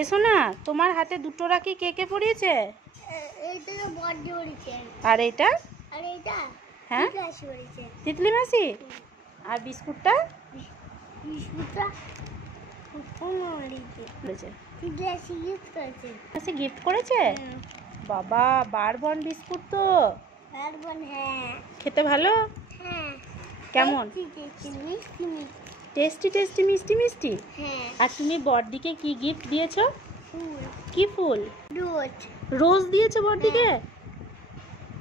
এসো না, তোমার হাতে দুটো রাখি কে কে পরিয়েছে? আর এটা? হ্যাঁ, তিতলি মাসি। আর বিস্কুটটা? গিফট করেছে। বাবা, বারবন বিস্কুট তো খেতে ভালো। কেমন? টেস্টি টেস্টি, মিষ্টি মিষ্টি। আর তুমি বড়দিকে কি গিফট দিয়েছো? কি ফুল? রোজ দিয়েছো বড়দিকে?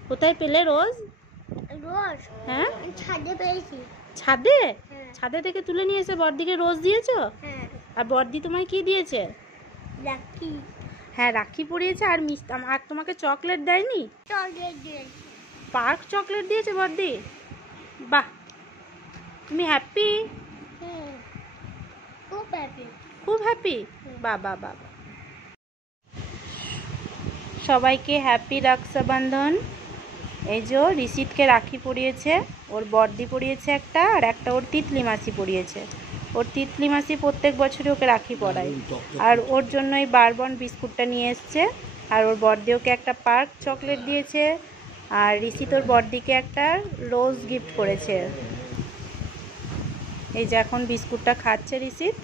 কোথায় পেলে রোজ? হ্যাঁ, ছাদে। ছাদে থেকে তুলে নিয়ে এসে বড়দিকে রোজ দিয়েছো? আর বড়দি তোমায় কি দিয়েছে? রাখি। হ্যাঁ, রাখি পরিয়েছে। আর মিষ্টি। আর তোমাকে চকলেট দেয়নি? পার্ক চকলেট দিয়েছে বড়দি। বাহ, তুমি হ্যাপি? খুব হ্যাপি। বাবা বাবা, সবাইকে হ্যাপি রক্ষাবন্ধন। এই যে ঋষিতকে রাখি পরিয়েছে, ওর বড়দি পরিয়েছে একটা, আর একটা ওর তিতলি মাসি পরিয়েছে। ওর তিতলি মাসি প্রত্যেক বছরই ওকে রাখি পরায়, আর ওর জন্য এই বারবন বিস্কুটটা নিয়ে এসছে। আর ওর বড়দি ওকে একটা পার্ক চকলেট দিয়েছে, আর ঋষিত ওর বড়দিকে একটা রোজ গিফট করেছে। এই যে এখন বিস্কুটটা খাচ্ছে ঋষিত।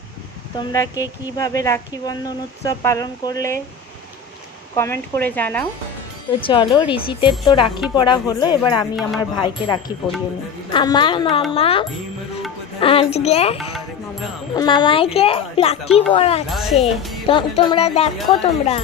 তোমরা কে কীভাবে রাখি বন্ধন উৎসব পালন করলে কমেন্ট করে জানাও। তো চলো, ঋষিতের তো রাখি পরা হলো, এবার আমি আমার ভাইকে রাখি পরিয়ে নিই। আমার মামা আজকে মামাকে রাখি পরাচ্ছে, তোমরা দেখো। তোমরা